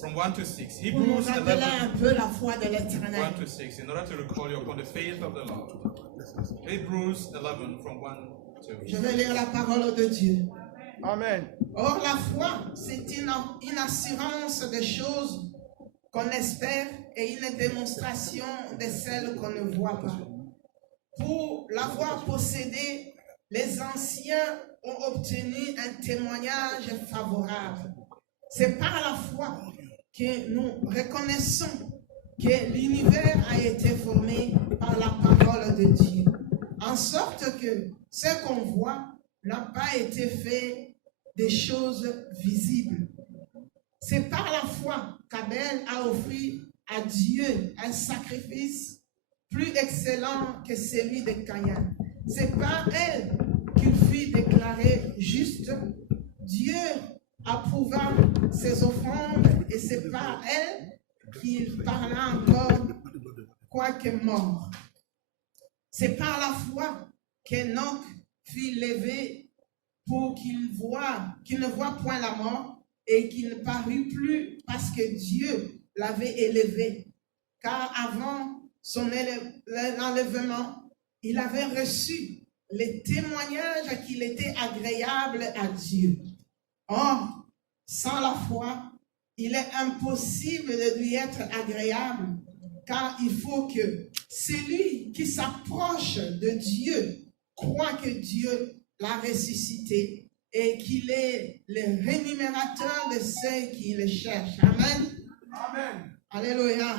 From 1 to 6. Hebrews 11, 1 to 6, in order to recall you upon the faith of the Lord. Hebrews 11, from 1 to 6. Je vais lire la parole de Dieu. Amen. Or, la foi, c'est une assurance des choses qu'on espère et une démonstration de celles qu'on ne voit pas. Pour l'avoir possédé, les anciens ont obtenu un témoignage favorable. C'est par la foi que nous reconnaissons que l'univers a été formé par la parole de Dieu, en sorte que ce qu'on voit n'a pas été fait des choses visibles. C'est par la foi qu'Abel a offert à Dieu un sacrifice plus excellent que celui de Caïn. C'est par elle qu'il fut déclaré juste. Dieu approuva ses offrandes et c'est par elle qu'il parla encore, quoique mort. C'est par la foi qu'Enoch fut levé pour qu'il ne voie point la mort et qu'il ne parut plus parce que Dieu l'avait élevé. Car avant son enlèvement, il avait reçu le témoignage qu'il était agréable à Dieu. Or, sans la foi, il est impossible de lui être agréable, car il faut que celui qui s'approche de Dieu croit que Dieu l'a ressuscité et qu'il est le rémunérateur de ceux qui le cherchent. Amen. Amen. Alléluia.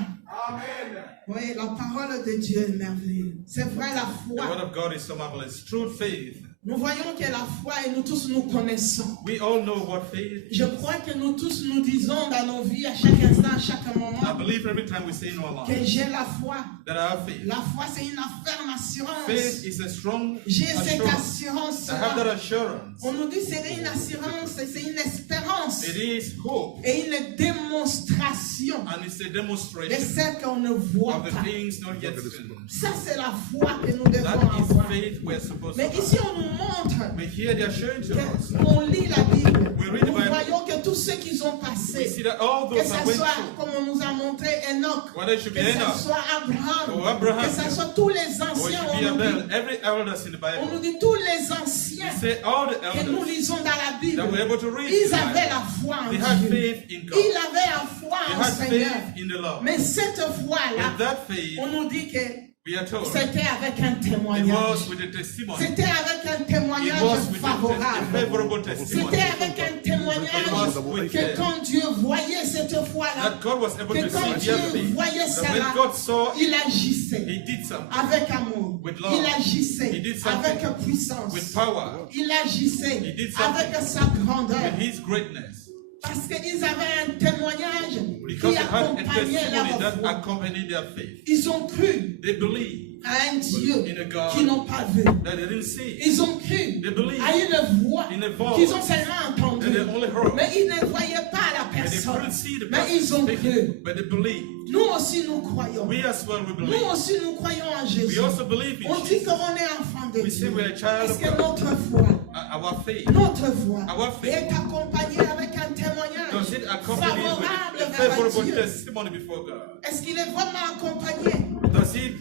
Amen. Oui, la parole de Dieu est merveilleuse. C'est vrai, la The word foi. of God is so marvelous. True faith. Nous voyons que la foi, et nous tous nous connaissons. We all know what faith is. Je crois que nous tous nous disons dans nos vies, à chaque instant, à chaque I moment, believe every time we say in our que life j'ai la foi. that I have faith. La foi, c'est une ferme assurance. Faith is a strong J'ai cette assurance. assurance. I have that assurance. On nous dit que c'est une assurance, c'est une espérance It is hope et une démonstration and it's a de demonstration ce qu'on ne voit of the pas. things not yet seen. Ça, c'est la foi que nous devons That is avoir. faith we're supposed Mais to ici, have. on nous montre But here they are showing to us. qu'on lit la Bible. We read the Nous Bible. voyons que tous ceux qui ont We passé, see that all que those ce that went soit, through, comme on nous a montré, Enoch, whether it should que be ce Enoch soit Abraham, or Abraham, que ce soit tous les or it anciens, should be on nous Abel, dit, every elders in the on nous Bible, dit tous les anciens we say all the que nous elders lisons dans la Bible, that were able to read ils the avaient Bible, la foi en they had Dieu. faith in God. Ils avaient la foi They en had Seigneur. faith in the Lord. Mais cette foi-là, With that faith, on nous dit que we are told, c'était avec un it témoignage. was with a testimony. C'était avec un It témoignage was with a favorable. favorable testimony. C'était avec un It témoignage was with que quand Dieu voyait cette foi-là, that God was able que to quand see Dieu their faith. voyait That cela, when God saw it, il agissait He did something avec amour. with love. Il agissait He did something avec puissance. with power, Il agissait He did something avec sa grandeur. with His greatness. Parce qu'ils avaient un témoignage Because qui they had a accompagnait testimony leur that foi. accompanied their faith. Ils ont cru They believed à un Dieu in a God qu'ils n'ont pas vu. that they didn't see. Ils ont cru They believed à une voix in a voice qu'ils ont seulement that they entendue. only heard. Mais ils ne voyaient pas la And they personne. couldn't see the Mais person ils ont speaking, cru. but they believed. Nous aussi nous croyons. We as well, we Nous believe. aussi nous croyons en We Jésus. also believe in On dit Jesus. qu'on est enfant de We say Dieu. we're a child Est-ce of que God. notre foi, Our faith, notre foi Our faith. est accompagnée avec un témoignage does it accompany with favorable a vers favorable Dieu? testimony before God? Est-ce qu'il est vraiment accompagné Does it,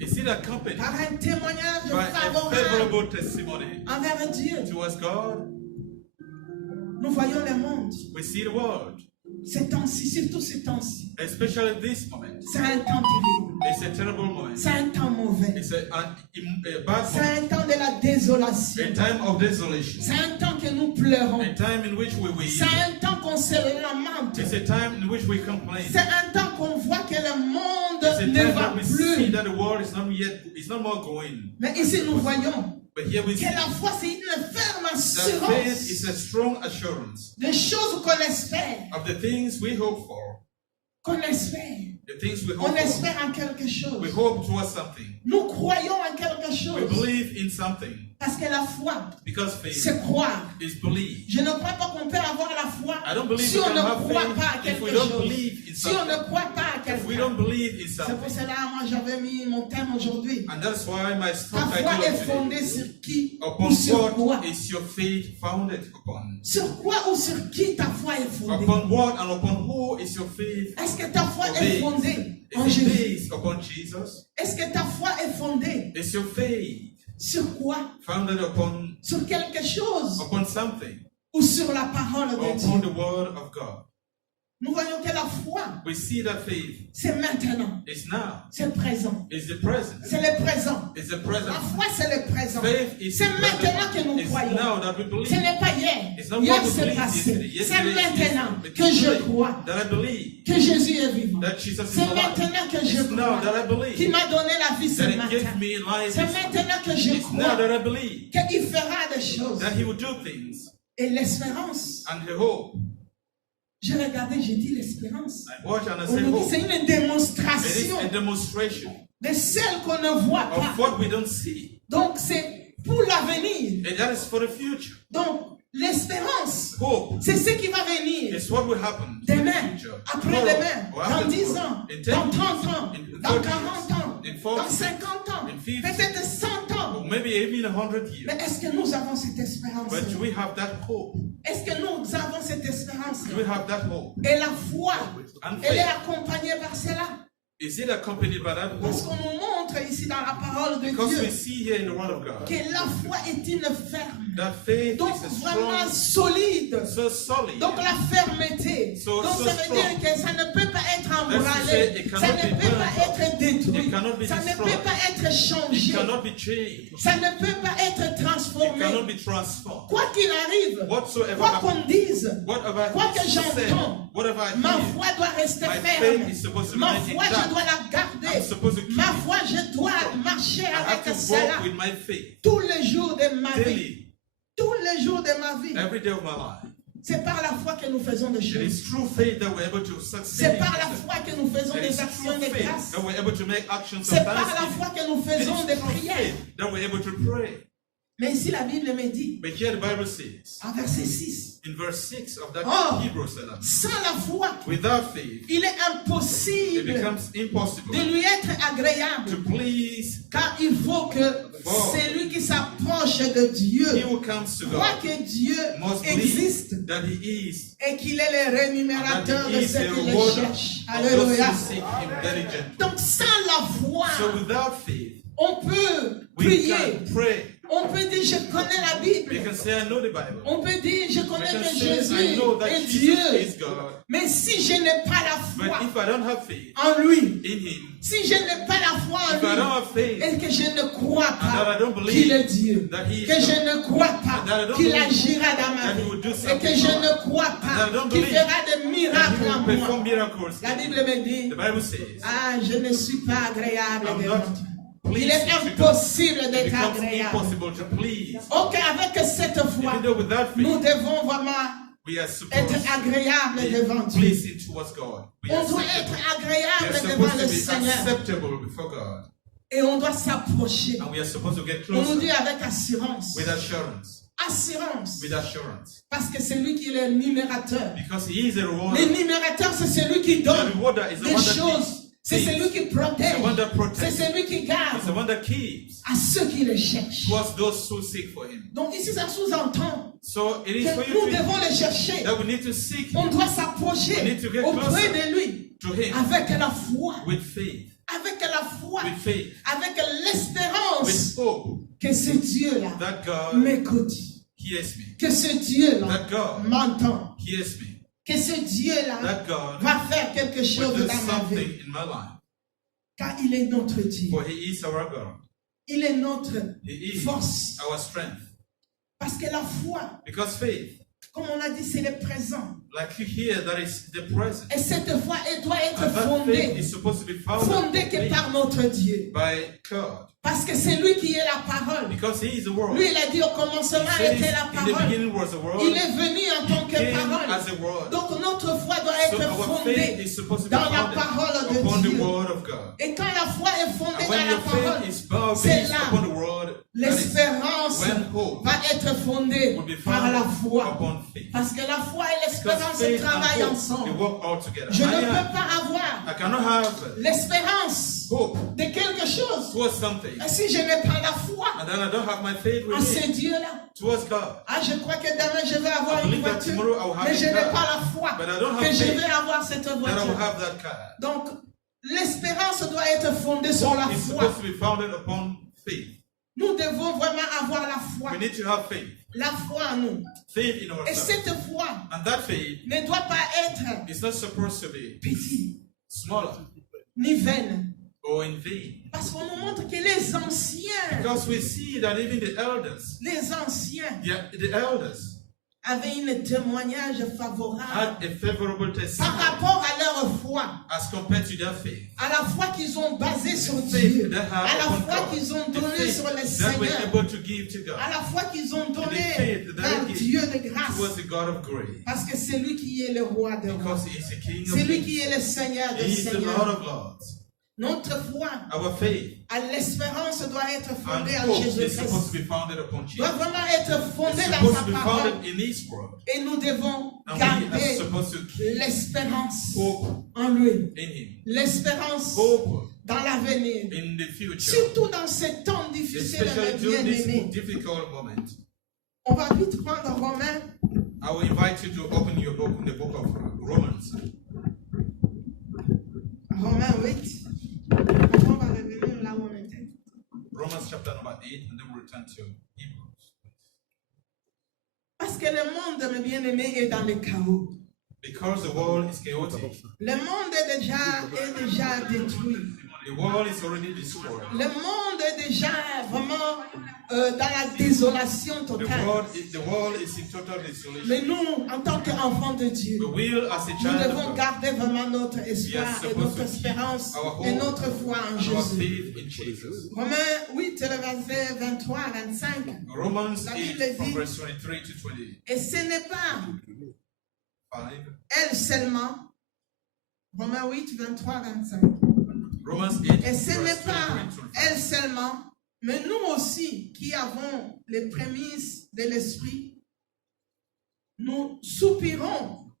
is it accompanied par un témoignage by a favorable favorable testimony envers Dieu? towards God? Nous voyons le monde. We see the world, Ces temps-ci, surtout ces temps-ci, especially this moment. c'est un temps terrible. It's a terrible moment. C'est un temps mauvais. It's a bad C'est moment. un temps de la désolation. A time of desolation. C'est un temps que nous pleurons. A time in which we weep. C'est un temps qu'on se lamente. It's a time in which we complain. C'est un temps qu'on voit que le monde It's a ne time va that we see plus. that the world is not yet, it's not more going. Mais ici, nous voyons But here we que see la foi, c'est une ferme that faith assurance is a strong assurance des choses qu'on espère. of the things we hope for. Qu'on espère. The things we On hope for. espère en quelque We chose. hope towards something. Nous croyons en quelque We chose. believe in something. Parce que la foi, Because faith c'est croire. is belief. Je ne crois pas qu'on peut avoir la foi I don't believe si we on can ne have croit faith pas à if we quelque don't chose. believe in Si on something. ne croit pas à If we quelqu'un. don't believe in C'est pour something. cela moi j'avais mis mon thème aujourd'hui. And that's why my Ta strong foi title est of today, fondée sur qui upon ou sur quoi? what is your faith founded upon? Sur quoi ou sur qui ta foi est fondée? Upon what and upon who is your faith? Est-ce que ta foi est fondée en Is it Jésus? based upon Jesus? Est-ce que ta foi est fondée Is your faith sur quoi? founded upon Sur quelque chose something? ou sur la parole de Upon Dieu? the word of God? Nous voyons que la foi, We see that faith c'est maintenant, is now. c'est présent. Is the present. C'est le présent. Is the La present. foi, c'est le présent. Faith is C'est the maintenant que nous present. It's croyons. now that we believe. Ce n'est pas hier. It's not Hier, what we c'est believed passé. yesterday. C'est Yesterday is maintenant but que je today crois that I believe que Jésus est vivant. that Jesus is C'est alive. maintenant que je It's now that I crois qu'il believe m'a donné la vie ce that He matin. gave me life. C'est maintenant que je It's now crois that I believe qu'il fera des choses. that He will do things. Et l'espérance, And the hope. j'ai regardé, j'ai dit l'espérance. I watch and I On say nous dit hope. c'est une It is démonstration a demonstration de celle qu'on ne voit of pas. what we don't see. Donc c'est pour l'avenir. And that is for the future. Donc l'espérance, Hope c'est ce qui va venir is what will happen in the demain, future. après-demain, Or dans after 10 tomorrow. ans, In 10 dans years, 30 ans, in dans 30 40 ans, in dans 40, 50 ans, in 50, peut-être 100 ans. or maybe even 100 years. Mais est-ce que nous avons cette espérance? But do we have that hope? Est-ce que nous avons cette espérance? Do we have that hope? Et la foi, And elle est faith, accompagnée par cela. is it accompanied by that Parce hope? qu'on nous montre ici dans la parole de Because we Dieu see here in the Word of God que la foi est une ferme. that faith Donc is a vraiment strong, solide. so solid. Donc la fermeté. So Donc ça veut strong. dire que ça ne peut pas être That's to say, emballé. it Ça cannot ne be peut burned pas être détruit. It cannot be Ça ne destroyed. peut pas être It changé. cannot be changed. Ça ne peut pas être It transformé. cannot be transformed. Quoi qu'il arrive, Whatsoever quoi happens, qu'on dise, whatever quoi que is said, j'entends, whatever I ma hear, foi doit rester my ferme. faith is supposed to Ma remain foi, je intact. dois la garder. I'm supposed to keep Ma it. foi, je dois marcher I have avec to cela walk with my faith tous les jours de ma vie. daily, Tous les jours de ma vie. every day of my life. C'est par la foi que nous faisons des It choses. is through faith that we're able to succeed. C'est par la foi que nous faisons It des is actions through de faith grâce. that we're able to make actions of C'est par la thanksgiving. foi que nous It faisons is des through prières. faith that we're able to pray. Mais ici, la Bible me dit, But here the Bible says, en verset 6, in verse 6 of that Oh. Hebrews 11, sans la foi, without faith, il est it impossible becomes impossible de lui être to agréable. please Car il faut que celui qui s'approche de He Dieu who comes to croit God que Dieu must existe believe that He is, et qu'il est le and that rémunérateur He de is ceux the qui le rewarder cherchent. of those Alléluia. who seek Him diligently. Donc sans la foi, So without faith, on peut we prier. can pray. On peut dire, je connais la Bible. We can say, I know the Bible. On peut dire, je We connais can que say, Jésus I know that est Jesus Dieu. is God. Mais si je n'ai pas la But foi if I don't have faith en lui, in Him, si je n'ai pas la foi if I don't en have faith lui, et que je ne crois and that pas I don't qu'il est believe Dieu, that He is que je God, ne crois pas that I don't qu'il believe agira dans ma that He vie, will do et something que je in my ne crois that pas I don't qu'il believe fera des that He miracles will en perform moi. miracles. La Bible me dit, The Bible says, ah, je ne suis pas agréable I'm devant not Dieu. Il pleasing est to God. impossible It d'être becomes agréable. impossible to please. Ok, avec cette foi, Even though without nous faith, devons vraiment we are être supposed agréable to devant be Dieu. pleasing towards God. We are On doit acceptable. être We are agréable devant supposed le to be Seigneur. acceptable before God. Et on doit s'approcher. And we are supposed to get On nous closer dit avec assurance. with assurance. Assurance. With assurance. Parce que c'est lui qui est le numérateur. Because He is a rewarder. Le numérateur, c'est celui qui The donne rewarder is the des one that choses. C'est gives. celui qui It's protège. the one that C'est protects. celui qui It's the garde one that keeps. à ceux qui le cherchent. Towards those who seek for Him. Donc ici, ça sous-entend So it is for que you nous to, devons le chercher. that we need to seek On Him, doit s'approcher We need to get auprès closer de lui to Him avec la foi. with faith. Avec la foi. With faith. Avec l'espérance With hope que ce Dieu-là that God m'écoute. hears me. Que ce Dieu-là That God m'entend. hears me. Que ce Dieu-là That God va faire quelque will chose do dans ma something vie. in my life. Car il est notre Dieu. For He is our God. Il est notre He is force. our strength. Parce que la foi, Because faith, comme on a dit, c'est le présent. like you hear, that is the present. Et cette foi, elle doit être And that faith fondée. is supposed to be founded Fondée que par notre Dieu. by God. Parce que c'est lui qui est la parole. Because He is the Word. Lui, il a dit au commencement He said était la in the parole. beginning was the Word. Il est venu en tant He que came parole. as a Word. Donc notre foi doit So être our faith fondée is supposed to be dans la founded parole de upon the Dieu. Word of God. Et quand la foi est fondée And dans when la your parole, faith is bound c'est based là upon the Word, that is l'espérance when hope va être fondée will be par la founded foi. upon faith. Parce que la foi et Because l'espérance faith travaillent and hope, they ensemble. work all together. Je ne I peux pas I avoir cannot have l'espérance hope de quelque chose towards something, et si je n'ai pas la foi and then I don't have my faith en with ces me dieux-là. towards God. Ah, je crois que demain je vais avoir I une believe that voiture, tomorrow I will have mais a je n'ai car, pas la foi but I don't que have je faith vais avoir cette that I will voiture. have that car. Donc, l'espérance doit être fondée sur la Hope is foi. supposed to be founded upon faith. Nous devons vraiment avoir la foi. We need to have faith. La foi en nous. Faith in Et ourselves. cette foi And that faith ne doit pas être is not supposed to be petite smaller ni vaine. or in vain. Parce qu'on nous montre que les anciens, Because we see that even the elders avaient un témoignage favorable had a favorable par testimony rapport à leur foi, as compared to their faith. à la foi qu'ils ont basée sur Faith Dieu, that à had la upon foi God. qu'ils ont The donnée faith sur le that we're Seigneur, able to give to God. à la foi qu'ils ont The donnée faith that vers we Dieu give de grâce. towards the God of grace. Parce que c'est lui qui est le roi des rois. Because he is the King C'est of lui kings. qui est le Seigneur He des is the Lord seigneurs. of lords. Notre foi Our faith à l'espérance doit être and fondée en hope is supposed Jésus-Christ. to be founded upon Jesus. Doit vraiment être It's fondée dans supposed sa to be parole. founded in His word. Et nous devons And we are garder supposed to keep l'espérance hope en lui. in Him. L'espérance Hope dans l'avenir. in the future. Surtout dans ces temps difficiles, Especially mes during this bien-aimés. difficult moment. On va vite prendre Romains. I will invite you to open your book in the book of Romans. Romains 8. On va revenir là où on était. Romans chapter number 8, and then we'll return to Hebrews. Parce que le monde, mes bien-aimés, est dans le chaos. Because the world is chaotic. Le monde est déjà détruit. The world is already destroyed. Le monde est déjà vraiment dans la désolation The totale. world is in total desolation. Mais nous, en tant qu'enfants de Dieu, But we, as a nous child of devons God, garder vraiment notre espoir et supposed notre to keep espérance our hope et notre foi en and our Jésus. faith in Jesus. Romains 8, le verset 23 à 25. Romans La 8, Bible from dit, verse 23 to 25. et ce n'est pas elle seulement. Romains 8, 23 à 25. Romans 8, Et ce n'est verse pas 23 to 25. elle seulement, mais nous aussi qui avons les prémices de l'Esprit, nous soupirons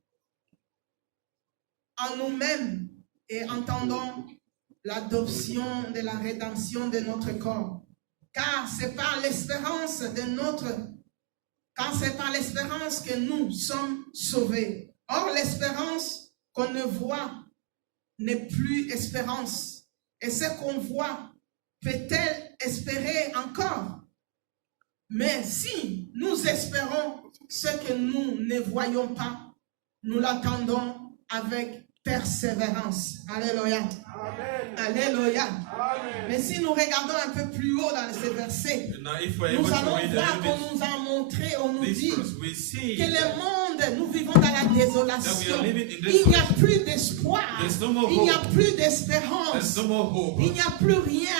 en nous-mêmes et entendons l'adoption de la rédemption de notre corps. Car c'est par l'espérance que nous sommes sauvés. Or, l'espérance qu'on ne voit n'est plus espérance. Et ce qu'on voit peut-elle espérer encore? Mais si nous espérons ce que nous ne voyons pas, nous l'attendons avec persévérance. Alléluia. Amen. Alléluia. Amen. Mais si nous regardons un peu plus haut dans ces versets, nous allons voir qu'on nous a montré, on nous dit que le monde, nous vivons dans la désolation. Il n'y a plus d'espoir. Il n'y a plus d'espérance. Il n'y a plus rien.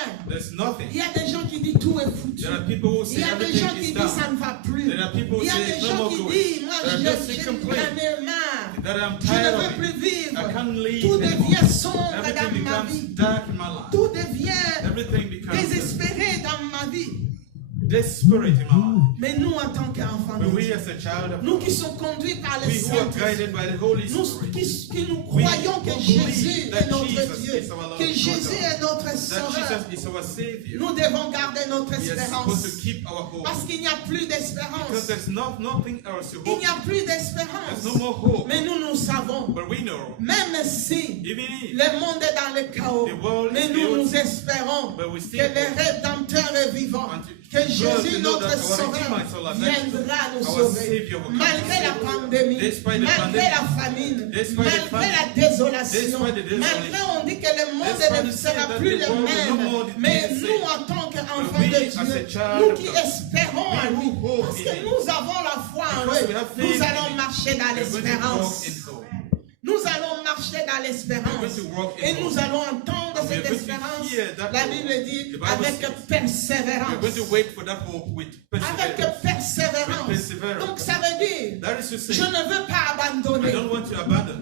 Il y a des gens qui disent tout est foutu. Il y a des gens qui disent ça ne va plus. Il y a des gens qui disent moi j'en ai marre. Je ne veux plus vivre. Tout devient sombre dans ma vie. Tout devient désespéré dans ma vie. Desperate in our life. Mais nous, en tant qu'enfants de Dieu, nous qui sommes conduits par le Saint-Esprit, nous qui nous croyons que Jésus est notre Dieu, que Jésus est notre Sauveur, nous devons garder notre espérance. Parce qu'il n'y a plus d'espérance. Il n'y a plus d'espérance. Mais nous savons, même si le monde est dans le chaos, mais nous espérons que le Rédempteur est vivant. Que Jésus, notre Sauveur, viendra nous sauver. Malgré la pandémie, malgré la famine, malgré la désolation, malgré on dit que le monde ne sera plus le même. Mais nous, en tant qu'enfants de Dieu, nous qui espérons en lui, parce que nous avons la foi en lui, nous allons marcher dans l'espérance. Nous allons marcher dans l'espérance et nous allons entendre cette espérance, la Bible dit, avec persévérance. Avec persévérance. Donc ça veut dire, je ne veux pas abandonner.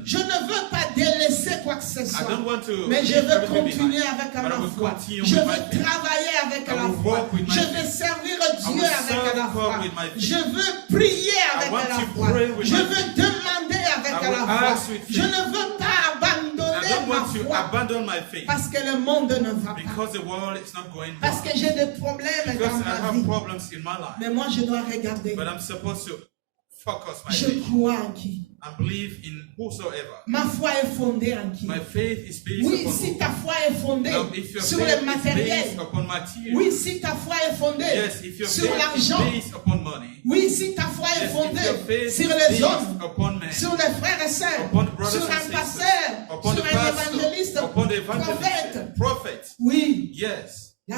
Je ne veux pas délaisser quoi que ce ce soir. don't want to Mais je leave veux everything continuer behind. avec But I ma will foi. continue Je with my veux faith. travailler avec I la will foi. walk with my Je faith. veux servir I Dieu will avec serve la God foi. with my faith. Je veux prier avec want la to foi. pray with Je my veux faith. demander avec I will la foi. ask with Je faith. ne veux pas I abandonner don't ma want to foi abandon my faith parce que le monde ne va pas. because the world is not going Parce well. que j'ai des problèmes dans Because I ma have vie. problems in my life. Mais moi, je dois regarder. But I'm supposed to focus my Je faith crois en qui? and believe in whosoever. Ma foi est fondée en qui? My faith is based Oui, upon si who? ta foi est fondée Now, if your sur faith le is matériel, based upon material, oui, si ta foi est fondée yes, if your sur faith is l'argent, based upon money, oui, si ta foi est yes, if your fondée faith sur is les based hommes, upon men, sur les frères et sœurs, upon the brothers sur and un sisters, pasteur, upon sur the un pastor, évangéliste, upon the prophète, evangelist, prophet, oui, yes, là,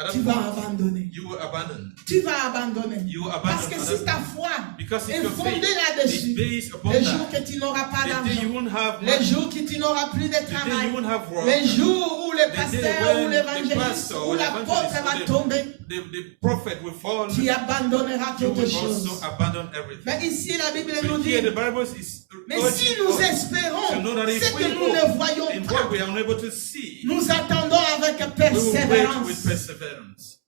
at tu that vas point, abandonner. you will abandon. Tu vas abandonner. You will Parce abandon que at si that ta point. foi Because if est your fondée faith is là-dessus, based upon les jours that, que tu n'auras pas the day you d'argent, won't have les money, jours que tu n'auras plus de the day travail, you won't have work, les jours où le the day pasteur ou when the l'évangéliste pastor ou or l'apôtre va evangelist, tomber, the prophet will fall, tu abandonneras you toutes will choses. also abandon everything. Mais ici, la Bible nous But dit, here the Bible is mais si urging nous us espérons to know that if ce we que nous hope ne voyons in pas, what we are unable to see, nous attendons avec we will wait persévérance. with perseverance.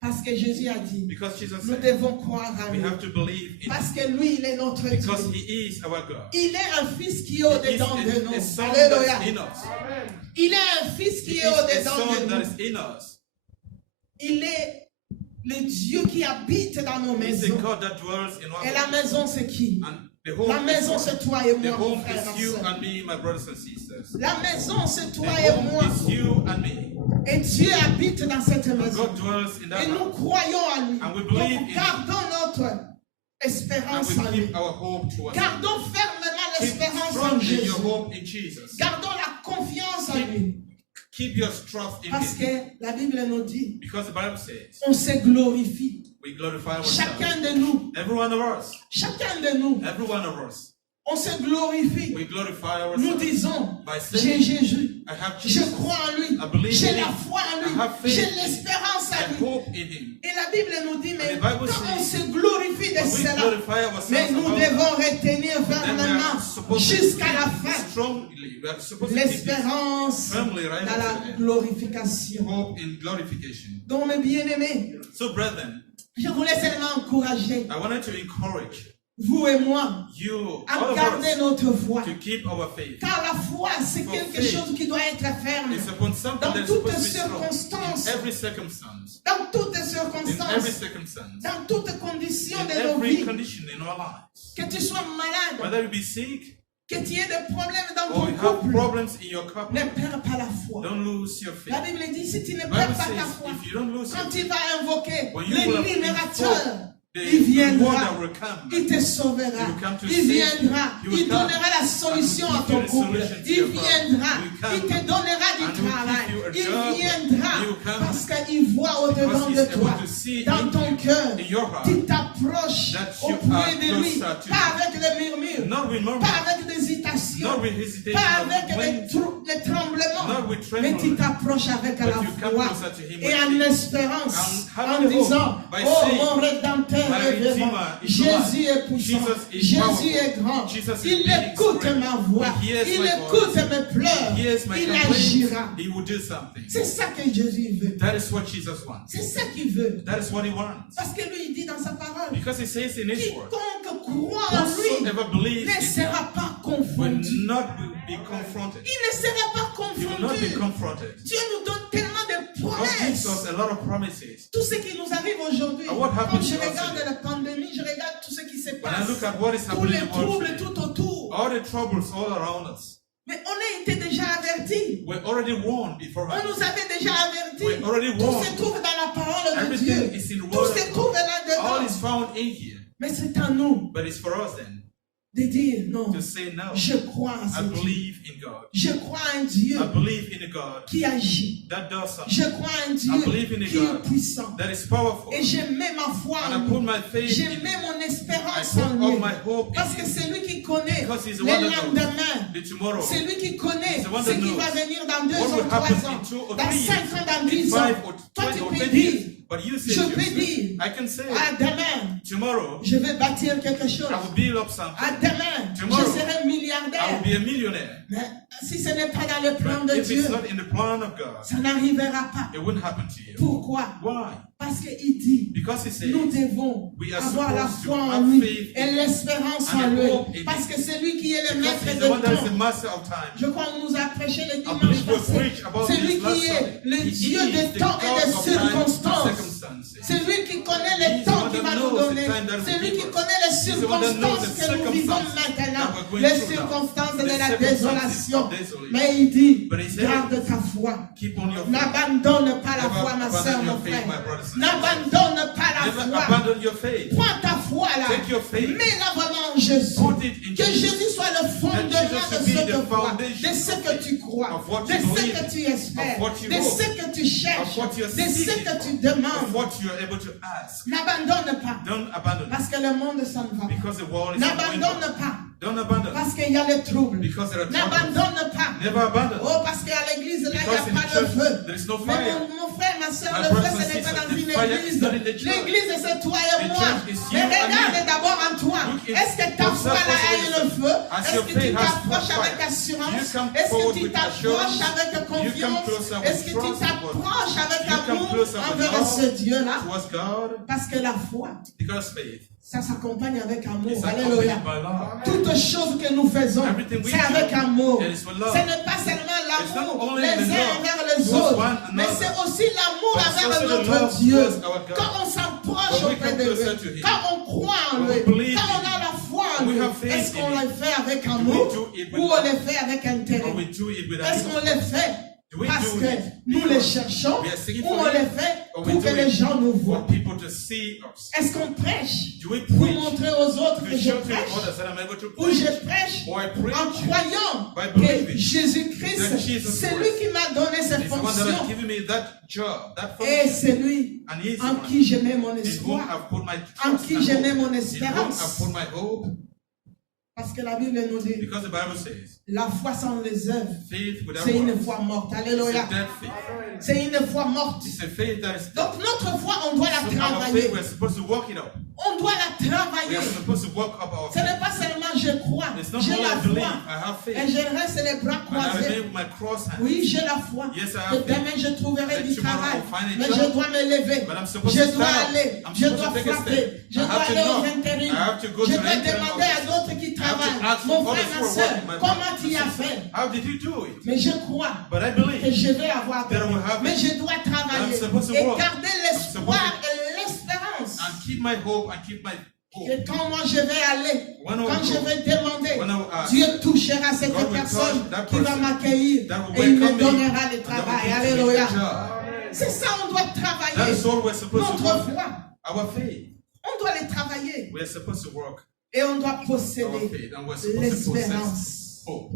Parce que Jésus a dit, Because Jesus nous said, devons croire en we lui. have to believe in Parce him. que lui, il est notre Dieu. Because he is our God. Il est un fils qui est He is au-dedans de a nous. son Alléluia. that is in us. Il est un fils He qui is est a au-dedans son de that nous. is in us. Il est le Dieu qui habite dans nos He is a maisons. God that dwells in our Et la homes. maison, c'est qui? And the home La maison, is c'est toi et the moi, mon home frère is et you ma sœur. and me, my brothers and sisters. La maison, c'est The toi et moi. home is you and me. Et Dieu habite dans cette And maison. God dwells in that Et nous house. croyons en lui. And we believe Donc, in gardons notre And espérance we en lui. keep our hope towards him. Gardons fermement Keep l'espérance en strongly Jésus. your hope in Jesus. Gardons la confiance en lui. Keep your trust in Parce him. que la Bible nous dit, Because the Bible says, on se glorifie. we glorify Chacun ourselves. de nous, Every one of us. chacun de nous, Every one of us. on se glorifie. We glorify Nous ourselves disons, by j'ai saying, Jésus, I have je Jesus. crois en lui, I believe j'ai in la him. foi en I have lui, faith j'ai in him. l'espérance I en lui. hope in him. Et la Bible nous dit, mais And the Bible quand on says, se glorifie de When we cela, glorify ourselves mais nous about devons retenir then we fermement are supposed to jusqu'à la keep fin strongly. We are supposed to keep this l'espérance firmly right dans la up to the end. glorification. Hope in glorification. Donc mes bien-aimés, So, brethren, je voulais seulement encourager I wanted to encourage vous et moi you, à all of garder us, notre foi. to keep our faith. Car la foi, c'est For quelque faith chose qui doit être ferme. It's upon something Dans that's toutes supposed to be strong. circonstances. In every circumstance. Dans toutes In every circonstances, circumstance. dans toutes conditions In de nos every vies, condition in our lives. que tu sois malade, Whether you be sick que tu aies des problèmes dans or ton you have couple, problems in your couple, ne perds pas la foi. don't lose your faith. La Bible dit, si tu ne The perds Bible pas ta says foi, if you don't lose your quand faith, tu vas invoquer when you will le have libérateur, invoked il the word viendra, that will come, il te sauvera, He will come to il save you. viendra, He will il come donnera la solution and à give ton you the couple, solution to il your problem. viendra, He will come il te donnera du and he will travail, give you a il job. viendra He will come parce qu'il voit au-dedans because de he's toi, able to see dans in ton you, cœur, in your heart, tu t'approches that you auprès are de lui, closer to pas him. avec les murmures, not with murmur, pas avec des hésitations, not with hesitation, pas avec when, les tremblements, not with mais tu trembling, t'approches avec but la you come foi closer to him et with en faith. espérance, And en having hope disant, by oh saying, mon Rédempteur my est vivant, Redeemer is alive. Jésus est puissant, Jesus is Jésus powerful. est grand, Jesus is il big, écoute great. ma voix, He hears il my écoute voice. mes pleurs, He hears my il complaints. agira. He will do something. C'est ça que Jésus veut, That is what Jesus wants. c'est ça qu'il veut, That is what he wants. parce que lui il dit dans sa parole, Because he says in his word, quiconque croit en lui whosoever believes ne in him sera pas will confondu, not be confronted. il ne sera pas He will not be confondu. confronted. Dieu nous donne tellement de God gives promesses. us a lot of promises. Tout ce qui nous arrive aujourd'hui, And what quand happens je to us regarde today? la pandémie, je regarde tout ce qui se When I passe, look at what is tous happening les in the world troubles today, tout autour. all the troubles all around us, Mais on a été déjà avertis. we're already warned beforehand. On nous avait déjà avertis. We're already Tout warned. se trouve dans la parole de Everything Dieu. is in the Tout word se of trouve God. All là-dedans. is found in here. Mais c'est à nous But it's for us then de dire non. to say no. Je crois en I ce Dieu. believe in God. Je crois en Dieu I believe in a God qui agit. that does something, Je crois en I believe in Dieu a qui est God puissant. that is powerful. Et je mets ma foi And I en put lui. my faith Je in Him. mets mon I espérance put en all lui. my hope in Parce que Him. c'est lui qui connaît Because He's the les one that knows lendemains. the tomorrow. C'est lui qui connaît He's the one ce that qui knows va venir dans 2 what ans, will 3 happen ans, in 2 or dans 3 5 years, ans, dans in 10 ans. 5 or Toi, 20 tu or peux 10 dire, years. But you say Je to peux yourself, dire, I can say, à demain, tomorrow, je vais bâtir quelque chose. I will build up something. À demain, Tomorrow, je serai I milliardaire. will be a millionaire. Mais si ce n'est pas dans le plan But de if Dieu, it's not in the plan of God, ça n'arrivera pas. it wouldn't happen to you. Pourquoi? Why? Parce qu'il dit, Because he says, nous devons we are avoir la supposed to foi en have lui faith et l'espérance and en lui. hope in Parce him. que c'est lui qui est le because maître he's de the one that is the temps. master of time. Je crois qu'on nous a prêché le I dimanche believe we passé. preach about C'est lui this last qui est Sunday. le He Dieu is des the temps et God des of time and circonstances. circumstances. C'est lui qui connaît les He's the temps one qu'il that va nous knows the donner. time that will C'est lui give qui us. connaît les He's the one that knows circonstances the que nous vivons circumstances maintenant. that we're going Les through now. circonstances de The la circumstances désolation. of desolation. Mais il dit, But he says, garde ta foi. keep on your faith. N'abandonne pas la Never foi, ma abandon soeur, your mon faith, frère. my brothers and sisters. N'abandonne pas la Never foi. abandon your faith. Prends ta foi là. Take your faith. Mets-la vraiment en Jésus. Put it in Que Jesus. Jésus soit le fondement That de Jesus ce should be que the tu crois, foundation de ce que tu crois, of what de you ce believe, que tu espères, of what you de hope, ce que tu cherches, of what you're de ce seeking que tu for, demandes. of what you're able to ask. N'abandonne pas. Don't abandon it. Parce que le monde, ça ne va pas. Because the world is not going N'abandonne on. pas. Don't abandon it. Parce qu'il y a les troubles. Because there are troubles. N'abandonne pas. Never abandon it. Oh, parce qu'à l'église, là, il n'y Because a in the pas de church, feu. there is no Mais fire. mon frère, ma soeur, My le feu, brothers ce and n'est pas sisters, dans the une fire église. is not in the church. L'église, c'est toi et The moi. church is you Mais and regarde me. d'abord en toi. Look in Est-ce que ta yourself foi là also a eu le feu? As Est-ce your que tu faith has t'approches fire. avec assurance? You come Est-ce que forward tu with t'approches assurance. avec You come confiance? closer with Est-ce que tu trust. t'approches avec You come amour closer with envers love ce Dieu-là? towards God. Parce que la foi, Because faith ça s'accompagne avec amour. is Alléluia. accompanied by love. Toutes choses que nous faisons, Everything we c'est avec do, amour. it is with love. Ce n'est pas seulement It's not l'amour only les the uns love envers les towards autres, one mais another, c'est aussi l'amour but it's envers also the notre love Dieu. towards our God. Quand on s'approche When we auprès come de closer lui, to Him, quand on croit en when lui, we believe quand on in a la foi en when we lui, have faith est-ce qu'on in le fait avec do amour we do it with ou on love? le fait avec Or intérêt? we do it with Est-ce qu'on our le fait Do we parce do que it nous le because cherchons we are seeking ou for on it? le fait Or we pour do que les it gens nous for voient? people to see us? Est-ce qu'on prêche Do we pour preach montrer aux autres to que je show to prêche others that I'm able to ou preach? je prêche Or I en preach croyant by que believing Jésus-Christ, that Jesus c'est lui Christ qui m'a donné cette is the one that has fonction given me that job, that et function. c'est lui And He is the en one qui je mets mon in whom espoir, I've put my en trust qui and je mets hope. mon In whom espérance. I've put my hope. Parce que la Bible nous dit, Because the Bible says, la foi sans les œuvres, faith without c'est une works foi morte. is Alléluia. a dead faith. C'est une foi morte. It's a faith that is dead. Donc notre foi, on doit la So our travailler. faith, we're supposed to work it up. On doit la We travailler. are supposed to work up our Ce faith. n'est pas seulement je crois, It's not j'ai only la I believe, foi. I have Et faith. je reste les bras And I croisés. remain with my cross hand. Oui, j'ai la foi. Yes, I Que have faith. demain je trouverai That du tomorrow travail. I'll find a Mais job. je dois me lever. But I'm supposed Je to dois stand up. aller. I'm Je supposed dois to take a frapper. step. Je I dois have to aller aux knock. intérims. I have to go Je to dois the interim demander à office. d'autres qui I have to travaillent. ask Mon others frère, who ma are soeur, working, my comment brothers tu as and fait? sisters. How did you do it? Mais je crois But I que believe je vais avoir that I will have mais it. je dois travailler I'm supposed to et work. garder l'espoir et l'espérance. and keep my hope and keep my hope. Et quand moi je vais aller, When I quand will je go, vais demander, when I will ask, Dieu touchera cette God will personne touch that qui va person m'accueillir that will et il me welcome me, donnera le and that travail. will give me Alléluia. the job. C'est ça, on doit That travailler. is all we're supposed to Notre work. foi, Our faith. on doit les travailler We're supposed to work et on doit our posséder faith, and we're supposed to possess l'espérance. hope.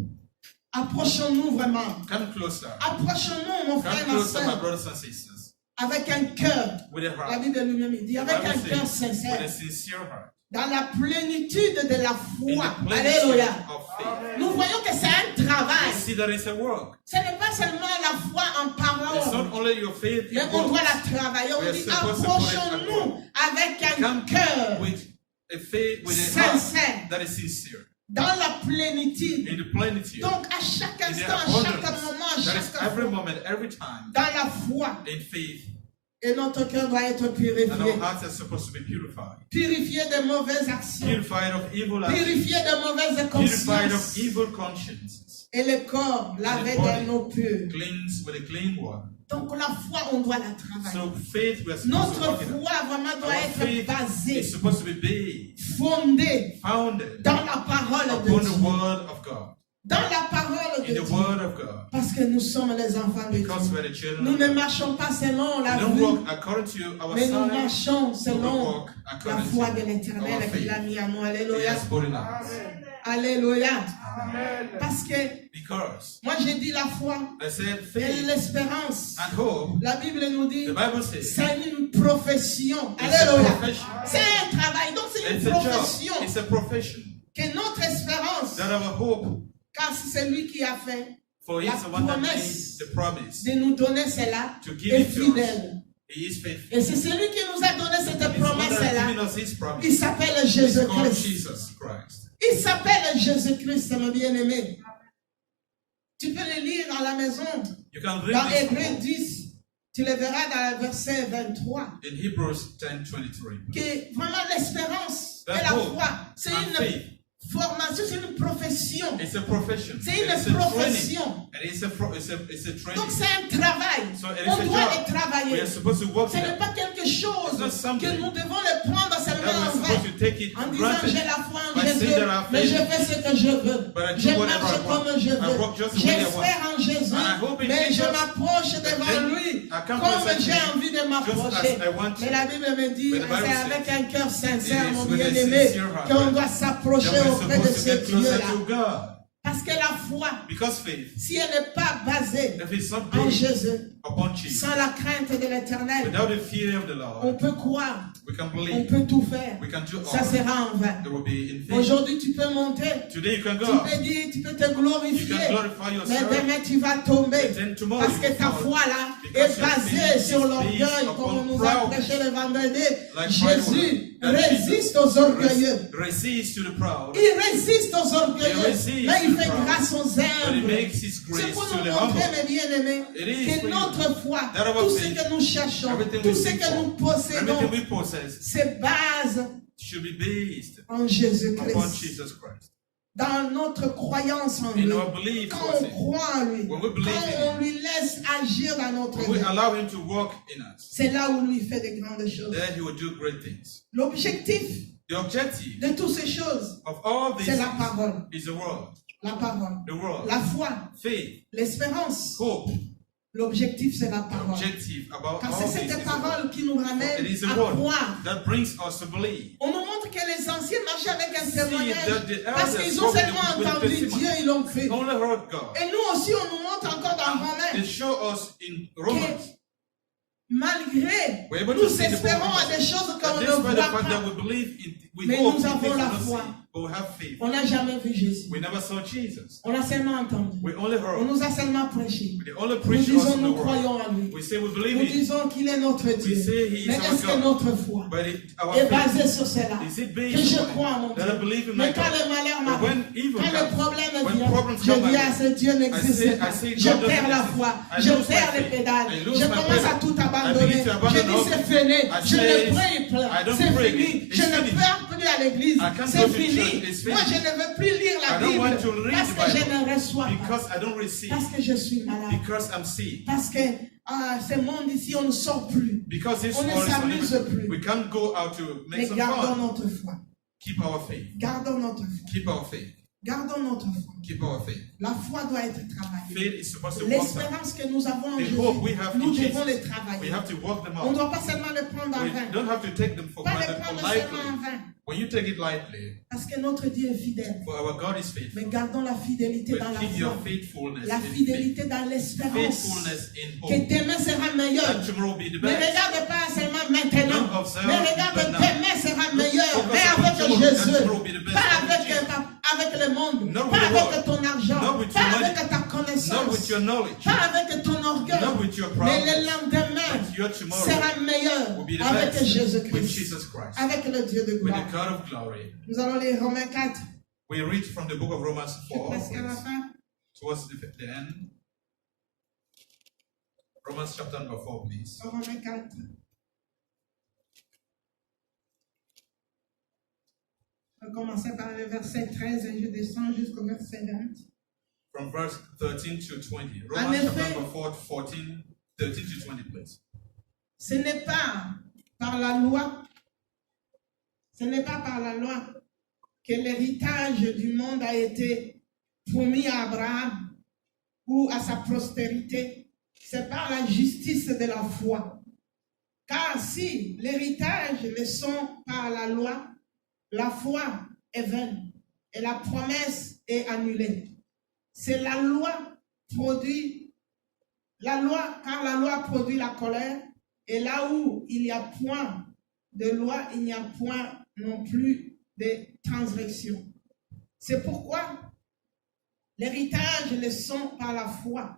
Approchons-nous vraiment. Come closer. Approchons-nous, mon Come frère, ma closer, my soeur, brothers and sisters. avec un cœur. With a La heart. Bible lui-même il dit, The avec un Bible cœur says, with sincère, a sincere heart. dans la plénitude de la In foi. the plenitude Alléluia. of faith. Nous voyons que c'est un travail. You see that it's a work. Ce n'est pas seulement la foi en It's parole, not only your faith mais in on doit works. la travailler. On We are dit supposed to put it approchons-nous avec un Come cœur with a faith, with a heart sincère, that is sincere. dans la plénitude. In the plenitude. Donc à chaque In the instant, à chaque abundance. moment, à That is chaque every fois, moment, every time. dans la foi. In faith. Et notre cœur doit être And purifié. our hearts are supposed to be purified. Purifié de mauvaises actions. Purified of evil actions. Purifié de mauvaises Purified of consciences. evil consciences. Et le corps lavé body. d'un eau pure. Cleansed with a clean water. Donc la foi, on doit la travailler. So faith, we are supposed to Notre work it out. foi vraiment doit Our être faith basée, is supposed to be based, fondée founded dans la parole de upon the Dieu. word of God. Dans la parole de In the Dieu. word of God. Parce que nous sommes les enfants de Because Dieu. we are the children Nous of ne God. marchons pas selon la We don't vue, walk according to our mais nous sight. marchons We selon walk la according foi to de l'Éternel our qu'il a faith. mis à nous. He Alléluia. has put in us. Alléluia. Parce que Because moi j'ai dit la foi I said et faith l'espérance. and hope. La Bible nous dit The Bible says c'est une profession. it's a Alléluia. profession. C'est un travail, donc c'est It's une a job. profession. It's a profession. Que notre espérance, That our hope, car c'est lui qui a fait for La he's the one that made promesse the promise de nous donner cela, to give est it to us. fidèle. He is faithful. Et c'est celui qui nous a donné cette He's the one that has promesse-là. given us his promise. Il s'appelle It's called Jésus-Christ. Jesus Christ. Il s'appelle Jésus-Christ, mon bien-aimé. Tu peux le lire à la maison. You can read Dans this Hébreux book 10, tu le verras dans le verset 23. in Hebrews 10:23. Que vraiment l'espérance That et la hope foi, c'est and une faith. formation, c'est une profession. It's a profession. C'est It's une a training. profession. And it's a training. Donc c'est un travail. So it is On a doit job. le We travailler. are supposed to work Ce it n'est out. pas quelque It's chose not something que nous devons le prendre that seulement we're en supposed vain. to take it En for disant granted. j'ai la foi en By saying Jésus, that I have mais je faith, fais ce que je veux. but I do Je whatever marche I want. comme je I veux. walk just the way I want. J'espère en Jésus, And I hope in mais je Jesus, m'approche but devant then lui I come comme closer to j'ai him, envie de just m'approcher. as I want to. Mais la Bible me dit, But the Bible c'est says, avec un cœur sincère, it is mon with a bien-aimé, sincere heart, qu'on doit that s'approcher we're auprès de supposed to ce get closer Dieu-là. to God. Parce que la foi, Because faith, si elle n'est pas basée if it's not en based Jésus, upon Jesus, sans la crainte de l'Éternel, without the fear of the on Lord, peut croire, we can on believe, peut tout faire. we can do Ça all. sera en vain. It will be in faith. Aujourd'hui, tu peux monter, Today you can tu go. peux dire, tu peux te You glorifier, can glorify mais yourself. demain tu vas tomber. And then tomorrow Parce you que will ta fall. foi là Because est your basée faith sur is l'orgueil, based comme on upon nous a pride. prêché le vendredi. Like Jésus that résiste Jesus aux orgueilleux. Resist to the proud, Il résiste aux orgueilleux, He resists mais il the fait proud, grâce aux but He humbles. makes His C'est grace pour to nous the montrer, humble. mes bien-aimés, It is que for you. notre foi, That our tout ce faith, que nous cherchons, everything tout we ce seek que for, nous possédons, everything we possess se base should be based en upon Jésus-Christ. Jesus Christ. Dans notre croyance en In lui. our belief Quand towards on Him, croit en lui, when we believe in quand on lui laisse agir dans notre when we vie, allow Him to work in us, c'est là où lui fait de grandes choses. then He will do great things. L'objectif The objective de toutes ces choses, of all these c'est la things parole. is the world, La parole. the world, La foi, faith, l'espérance. hope. L'objectif, c'est la The parole. objective about Car all c'est these cette is the word. parole qui nous ramène It is à the word croire. that brings us to believe. On nous montre que les anciens marchaient avec un See témoignage that the parce elders qu'ils ont spoke seulement with entendu testimony. Dieu, ils l'ont cru. Only heard God. Et nous aussi, on nous montre encore dans They Romains show us in Romans. malgré We're able to nous see the espérons à des choses that qu'on ne despite the voit fact that pas. we believe in, we Mais hope nous in avons things we la don't foi. see, but we have faith. On n'a jamais vu Jésus. We never saw Jesus. On l'a seulement entendu. We only On heard. nous a seulement prêché. They only Nous preach us disons, in the nous word. croyons en lui. We say we Nous believe in, disons qu'il est notre we Dieu. say He is Mais our est-ce que God. notre foi But our est faith, basée sur cela? is it Que based je on crois en mon it? That I Dieu. believe in my Mais quand God. le malheur But m'arrive, when evil quand le comes, problème when vient, problems je come dis my à way, ce Dieu n'existe I pas. say Je God perds doesn't la exist. foi. I Je lose my perds les faith. pédales. I lose Je my commence pedal. à tout I abandonner. begin to Je abandon dis all. c'est fini. I Je say, ne prie plus. I don't C'est pray. fini. It's Je ne finished. pars plus à l'église. I can't C'est go to fini. church. It's Moi, je finished. ne veux plus lire la I don't want Bible to read parce the que je Bible. ne reçois pas. Because I don't receive. Parce que je suis malade. Because I'm sick. Parce que ce monde ici, on ne sort plus. Because this On ne world is s'amuse unlimited. plus. We can't go out to make Mais some gardons fun. notre foi. Keep our faith. Gardons notre foi. Keep our faith. Gardons notre foi. Keep our faith. La foi doit être travaillée. Faith is supposed to work out. L'espérance que nous avons en The Jésus, hope we have in nous devons Jesus, les we travailler. have to work them On ne out. doit pas seulement les prendre en We vain. don't have to take them for Pas les granted or prendre seulement en lightly. vain. When you take it lightly, Parce que notre Dieu est fidèle. for our God is faithful. Mais gardons la fidélité But dans la keep your foi. faithfulness La in faith. fidélité dans l'espérance. Faithfulness in Que hope. demain sera meilleur. That tomorrow will be the Ne best. regarde pas seulement maintenant. Don't observe Mais regarde but now. demain sera meilleur. Focus Mais on avec tomorrow. That Jésus. tomorrow will be the best. Pas With avec, Jesus. avec le monde. Not Pas with the avec world. ton argent. Not with Pas your avec money. ta Not with connaissance. your knowledge. Pas avec ton orgueil. Not with your Mais le problems. lendemain But your tomorrow sera meilleur will be the avec best with Jésus-Christ. Jesus Christ. Avec le Dieu de With gloire. the God of glory. Nous allons lire Romains 4. We read from the book of Romans 4, Presque à la fin. towards the end. Romans chapter number 4, please. Romains 4. Je vais commencer par le verset 13 et je descends jusqu'au verset 20. From verse 13 to 20. En Romans chapter effet, number 4, 14, 13 to 20, please. ce n'est pas par la loi, ce n'est pas par la loi que l'héritage du monde a été promis à Abraham ou à sa postérité. C'est par la justice de la foi. Car si l'héritage ne sont par la loi, la foi est vaine et la promesse est annulée. C'est la loi produit, car la loi produit la colère, et là où il n'y a point de loi, il n'y a point non plus de transgression. C'est pourquoi l'héritage le sont par la foi.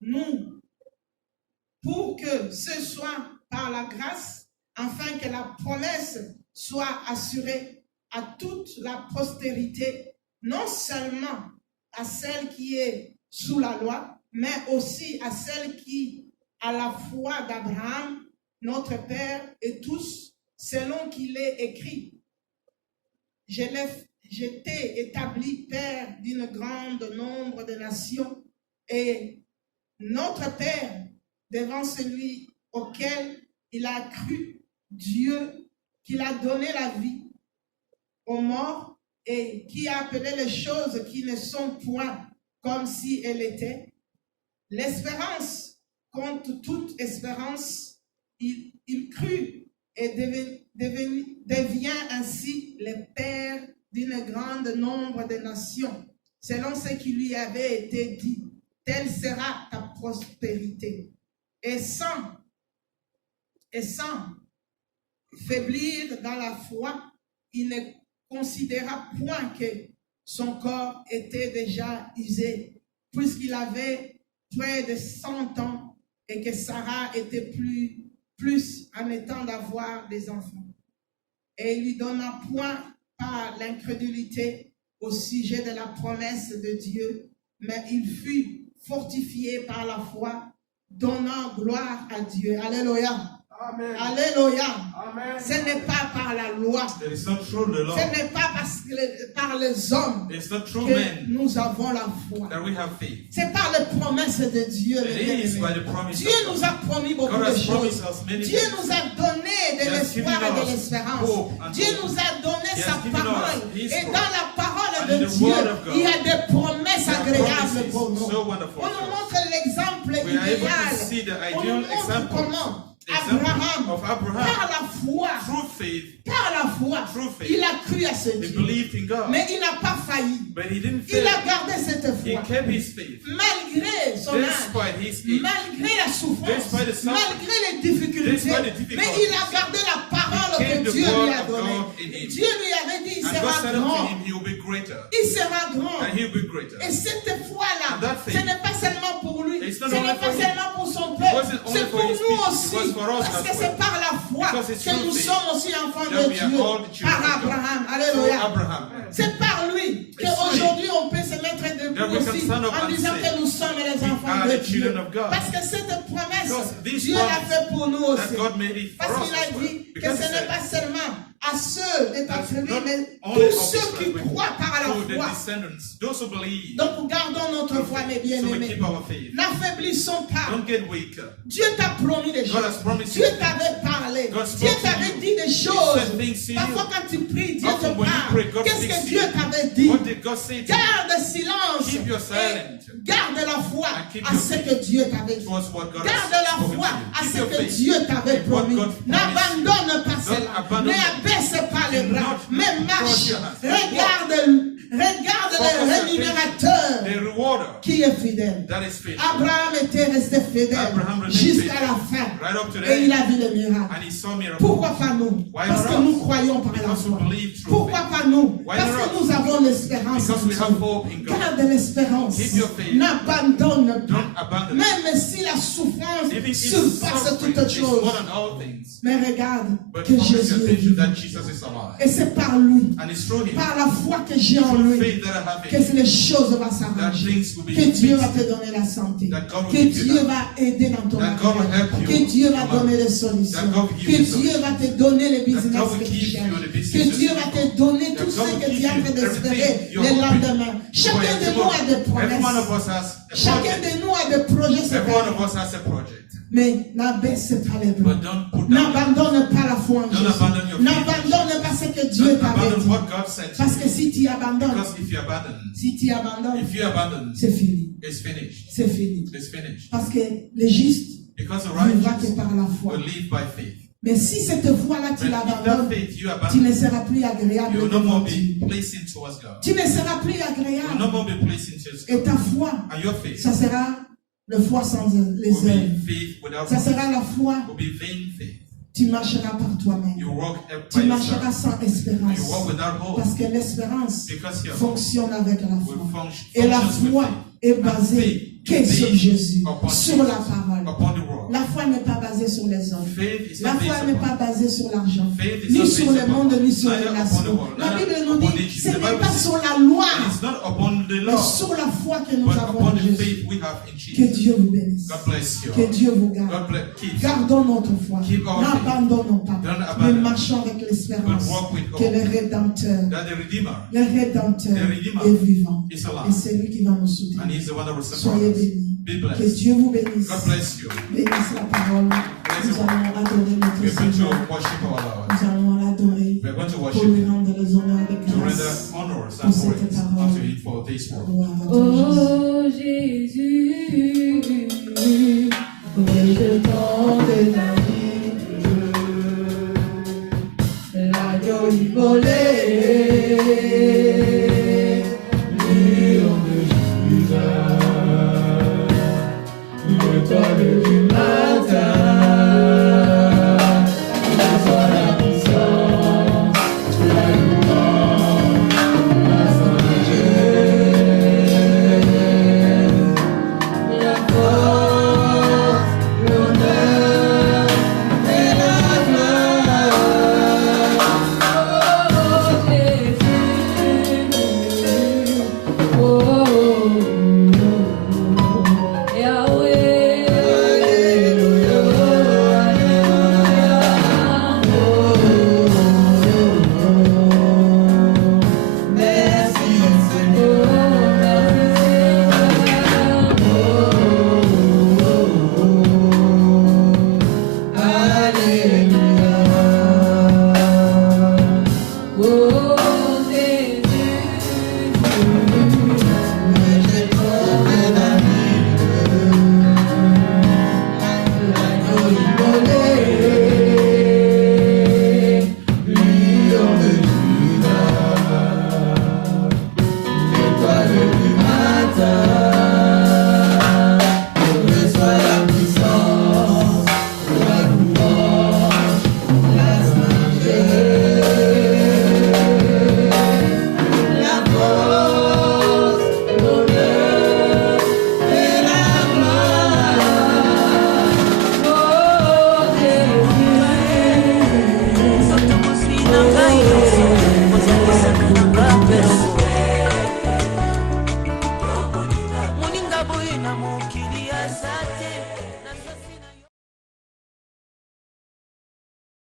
Nous pour que ce soit par la grâce, afin que la promesse soit assurée à toute la postérité, non seulement à celle qui est sous la loi, mais aussi à celle qui a la foi d'Abraham, notre Père, et tous, selon qu'il est écrit. Je t'ai établi Père d'une grande nombre de nations, et notre Père, devant celui auquel il a cru, Dieu, qu'il a donné la vie aux morts et qui a appelé les choses qui ne sont point comme si elles étaient. L'espérance contre toute espérance, il crut et devient ainsi le Père d'une grande nombre de nations, selon ce qui lui avait été dit. Telle sera ta prospérité. Et sans faiblir dans la foi, il ne considéra point que son corps était déjà usé, puisqu'il avait près de 100 ans et que Sarah était plus en état d'avoir des enfants. Et il lui donna point par l'incrédulité au sujet de la promesse de Dieu, mais il fut fortifié par la foi, donnant gloire à Dieu. Alléluia. Amen. Alléluia. Amen. Ce n'est pas par la loi. Ce n'est pas par les hommes que nous avons la foi. C'est par les promesses de Dieu. Dieu nous a promis beaucoup de choses. Dieu nous a donné de l'espoir et de l'espérance. Dieu nous a donné sa parole. Et dans la parole de Dieu, il y a des promesses agréables pour nous. On nous montre l'exemple idéal. On nous montre comment Abraham, par la foi, il a cru à ce Dieu. Mais il n'a pas failli. Il a gardé cette foi. Malgré son âge, malgré la souffrance, malgré les difficultés, mais il a gardé la parole que Dieu lui a donnée. Dieu lui avait dit, il sera grand. Il sera grand. Et cette foi-là, ce n'est pas seulement pour lui, ce n'est pas seulement pour son peuple, c'est pour nous aussi. Parce que c'est par la foi que nous sommes aussi enfants de Dieu, par Abraham. Alléluia. C'est par lui qu'aujourd'hui on peut se mettre debout aussi en disant que nous sommes les enfants de Dieu. Parce que cette promesse, Dieu l'a fait pour nous aussi. Parce qu'il a dit que ce n'est pas seulement à ceux de ta famille, mais tous ceux qui croient par la foi. Donc gardons notre foi, mes bien-aimés. N'affaiblissons pas. Dieu t'a promis des choses. Dieu t'avait parlé. Dieu t'avait dit des choses. Parfois quand tu pries, Dieu te parle. Qu'est-ce que Dieu t'avait dit? Garde silence et garde la foi à ce que Dieu t'avait dit. Garde la foi à ce que Dieu t'avait promis. N'abandonne pas cela. N'abaisse pas les bras, mais marche. Regarde le rémunérateur qui est fidèle. Abraham était resté fidèle jusqu'à la fin. Et il a vu le miracle. Pourquoi pas nous? Parce que nous croyons par la foi. Pourquoi pas nous? Parce que nous avons l'espérance. Garde l'espérance. N'abandonne pas. Même si la souffrance surpasse toutes choses. Mais regarde que Jésus est vivant. Et c'est par lui, par la foi que j'ai en lui, que les choses vont s'arranger. Que Dieu va te donner la santé. Que Dieu va aider dans ton affaire. Que Dieu va donner les solutions. Que Dieu va te donner les business que tu cherches. Que Dieu va te donner tout ce que tu es en train d'espérer le lendemain. Chacun de nous a des promesses. Chacun de nous a des projets. Mais n'abaisse pas les bras. N'abandonne pas la foi en Jésus. N'abandonne pas ce que Dieu t'avait dit. Parce que si tu abandonnes, c'est fini. C'est fini. Parce que le juste vivra que par la foi. Mais si cette foi-là, tu l'abandonnes, tu ne seras plus agréable. Tu ne seras plus agréable. Et ta foi, ça sera la foi sans les œuvres. Ça sera la foi. Tu marcheras par toi-même. Tu marcheras sans espérance. Parce que l'espérance fonctionne avec la foi. Et la foi est basée que sur Jésus, sur la parole. La foi n'est pas basée sur les hommes. Faith is La not foi based n'est upon- pas basée sur l'argent, Faith is ni not sur based le upon- monde, ni sur neither les upon the nations. world, La neither Bible nous upon dit, nations. ce The n'est Bible pas says- sur la loi, And it's not upon the mais law, sur la foi que nous but avons upon en the Jésus. faith we have in Que Jesus. Dieu vous bénisse. God bless you. Que Dieu vous God garde. bless, keep you. Gardons notre foi. Keep our faith. N'abandonnons pas. Don't Mais abandon. marchons avec l'espérance But walk with que hope. le Rédempteur, That the Redeemer le Rédempteur The Redeemer est vivant. is Et alive. c'est lui qui va nous soutenir. And He's the one that will Soyez support us. bénis. Be Que blessed. Dieu vous bénisse. God bless you. Bénisse la parole. Nous allons adorer notre We're going Seigneur. to worship our Lord. Nous allons l'adorer We're going to pour worship lui Him. rendre les honneurs de To render grâce. honors Pour and cette praise parole. unto Him for this word. Gloire à toi, Oh Jésus, rejetant de ta vie, l'agneau immolé, lion de Juda, l'étoile du